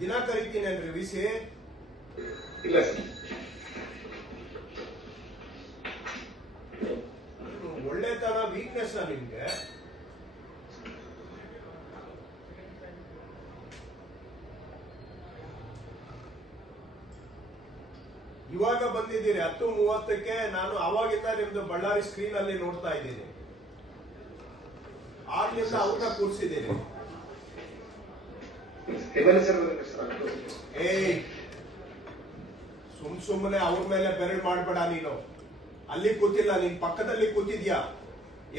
ದಿನ ಕರಿತೀನಿ ಅಂದ್ರೆ ವಿಸಿ ಇಲ್ಲ ಸರ್. ಒಳ್ಳೆತನ ವೀಕ್ನೆಸ್ ನಿಮ್ಗೆ. ಇವಾಗ ಬಂದಿದ್ದೀರಿ 10:30ಕ್ಕೆ. ನಾನು ಅವಾಗಿಂದ ನಿಮ್ದು ಬಳ್ಳಾರಿ ಸ್ಕ್ರೀನ್ ಅಲ್ಲಿ ನೋಡ್ತಾ ಇದ್ದೀನಿ. ಆಗ್ಲಿಂದ ಅವ್ರನ್ನ ಕೂರ್ಸಿದ್ದೀನಿ. ಏಯ್, ಸುಮ್ಮನೆ ಅವ್ರ ಮೇಲೆ ಬೆರಳು ಮಾಡ್ಬೇಡ ನೀನು. ಅಲ್ಲಿ ಕೂತಿಲ್ಲ, ನೀನ್ ಪಕ್ಕದಲ್ಲಿ ಕೂತಿದ್ಯಾ.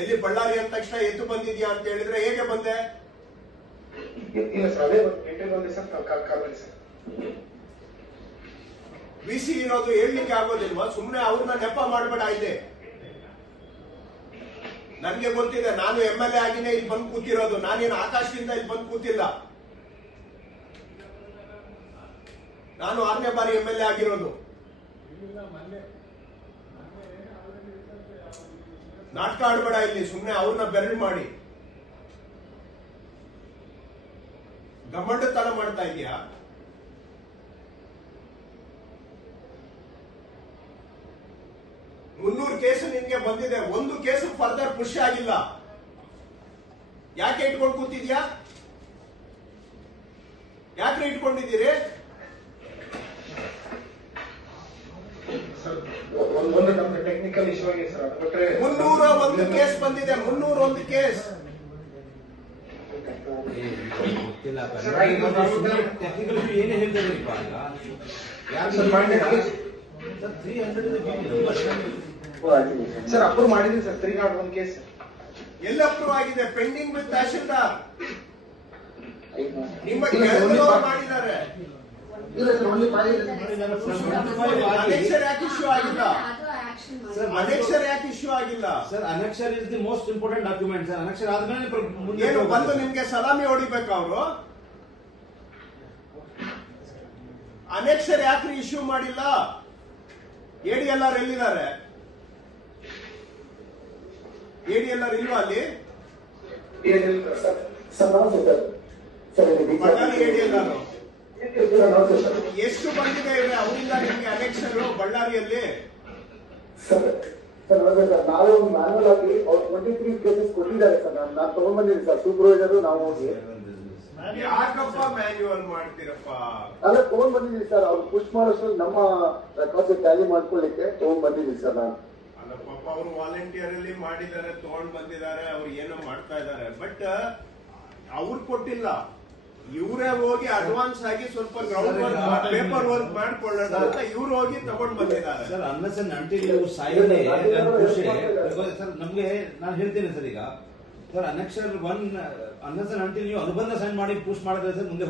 ಎಲ್ಲಿ ಬಳ್ಳಾರಿ ಅಂದ ತಕ್ಷಣ ಎದ್ದು ಬಂದಿದ್ಯಾ ಅಂತ ಹೇಳಿದ್ರೆ ಹೇಗೆ ಬಂದೆ? ಬಿಸಿ ಇರೋದು ಹೇಳಲಿಕ್ಕೆ ಆಗೋದಿಲ್ವಾ? ಸುಮ್ನೆ ಅವ್ರನ್ನ ನೆಪ ಮಾಡ್ಬೇಡ. ಇದೆ ನನ್ಗೆ ಗೊತ್ತಿದೆ, ನಾನು MLA ಆಗಿನೇ ಇಲ್ಲಿ ಬಂದು ಕೂತಿರೋದು. ನಾನೇನು ಆಕಾಶದಿಂದ ಇಲ್ಲಿ ಬಂದು ಕೂತಿಲ್ಲ. ನಾನು 6ನೇ ಬಾರಿ MLA ಆಗಿರೋದು. ನಾಟಕ ಆಡ್ಬೇಡ ಇಲ್ಲಿ, ಸುಮ್ನೆ ಅವ್ರನ್ನ ಬೆರಳು ಮಾಡಿ ಗಮ್ಮಂಡತನ ಮಾಡ್ತಾ ಇದೀಯಾ? ಮುನ್ನೂರು ಕೇಸು ನಿನ್ಗೆ ಬಂದಿದೆ, ಒಂದು ಕೇಸು ಫರ್ದರ್ ಪುಷ್ ಆಗಿಲ್ಲ. ಯಾಕೆ ಇಟ್ಕೊಂಡು ಕೂತಿದ್ಯಾ? ಯಾಕೆ ಇಟ್ಕೊಂಡಿದ್ದೀರಿ? ಒಂದು ನಮ್ಗೆ ಟೆಕ್ನಿಕಲ್ ಇಶ್ಯೂ ಆಗಿದೆ ಸರ್. ಅದು ಬಿಟ್ರೆ 301 ಕೇಸ್ ಬಂದಿದೆ. 301 ಕೇಸ್. ಗೊತ್ತಿಲ್ಲ ಟೆಕ್ನಿಕಲ್ ಇಶ್ಯೂ ಏನೇ ಹೇಳ್ತಿದ್ದೀರಿಪ್ಪ ಸರ್ ಅಪ್ರೂವ್ ಮಾಡಿದ್ರಿ ಸರ್ 301 ಕೇಸ್. ಎಲ್ಲ ಅಪ್ರೂವ್ ಆಗಿದೆ, ಪೆಂಡಿಂಗ್ ವಿತ್ ತಹಶೀಲ್ದಾರ್. ನಿಮ್ಮ ಮಾಡಿದ್ದಾರೆ. ಅನೆಕ್ಷರ್ ಯಾಕೆ ಇಶ್ಯೂ ಆಗಿಲ್ಲ? ಅನೆಕ್ಷರ್ ಯಾಕೆ ಇಶ್ಯೂ ಆಗಿಲ್ಲ? Sir annexure is the most important document sir. Annexure ಆದ್ಮೇಲೆ ಏನು ಬಂದು ನಿಮ್ಗೆ ಸಲಾಮಿ ಹೊಡಿಬೇಕು ಅವರು? ಅನೆಕ್ಷರ್ ಯಾಕೆ ಇಶ್ಯೂ ಮಾಡಿಲ್ಲ? ADLR ಎಲ್ಲಿದ್ದಾರೆ? ADLR ಇಲ್ವಾ ಅಲ್ಲಿ? ಬಳ್ಳಾರಿ ADLR ಎಷ್ಟು ಬಂದಿದೆ ಅವರಿಂದ ನಿಮ್ಗೆ ಅನೆಕ್ಷರ್ ಬಳ್ಳಾರಿಯಲ್ಲಿ? ನಾವೇ ಒಂದು ಮ್ಯಾನ್ಯಲ್ ಆಗಿ ಅವ್ರು 23 ಕೇಸಸ್ ಕೊಟ್ಟಿದ್ದಾರೆ ಸರ್. ನಾನು ತಗೊಂಡ್ ಬಂದಿದ್ದೀನಿ ಸರ್, ಸೂಪರ್ವೈಸರ್ ನಾವು ಹೋಗಿ. ಯಾಕಪ್ಪ ಮ್ಯಾನ್ಯುವಲ್ ಮಾಡ್ತೀರಪ್ಪ? ಅಲ್ಲ ತಗೊಂಡ್ ಬಂದಿದ್ದೀನಿ ಸರ್. ಅವ್ರು ಪುಷ್ ಮಾಡೋಷ್ಟು ನಮ್ಮ ರೆಕಾರ್ಡ್ಸ್ ಟ್ಯಾಲಿ ಮಾಡ್ಕೊಳ್ಳಿಕ್ಕೆ ತಗೊಂಡ್ ಬಂದಿದ್ದೀನಿ ಸರ್ ನಾನು. ಅಲ್ಲ ಪಾಪ ಅವರು ವಾಲಂಟಿಯರ್ ಅಲ್ಲಿ ಮಾಡಿದ್ದಾರೆ, ತಗೊಂಡ್ ಬಂದಿದ್ದಾರೆ, ಅವ್ರು ಏನೋ ಮಾಡ್ತಾ ಇದ್ದಾರೆ. ಬಟ್ ಅವ್ರು ಕೊಟ್ಟಿಲ್ಲ, ಇವರೇ ಹೋಗಿ ಅಡ್ವಾನ್ಸ್ ಆಗಿ ಸ್ವಲ್ಪ ಗ್ರೌಂಡ್ ವರ್ಕ್ ಪೇಪರ್ ವರ್ಕ್ ಮಾಡ್ಕೊಳ್ಳೋಣ ಅಂತ ಇವ್ರು ಹೋಗಿ ತಗೊಂಡ್ ಬಂದಿದ್ದಾರೆ. ಸರ್ ಅನ್ನಸ್ ಅಂಡ್ ಅಂಟಿಲ್ ನೀವು ಸಾಯಿದೆ ಸರ್. ನಮ್ಗೆ ನಾನು ಹೇಳ್ತೇನೆ ಸರ್, ಈಗ sir annexure 1 annuus and until ನೀವು ಅನುಬಂಧ ಸೈನ್ ಮಾಡಿ ಪುಷ್ ಮಾಡಿದ್ರೆ ಸರ್ ಮುಂದೆ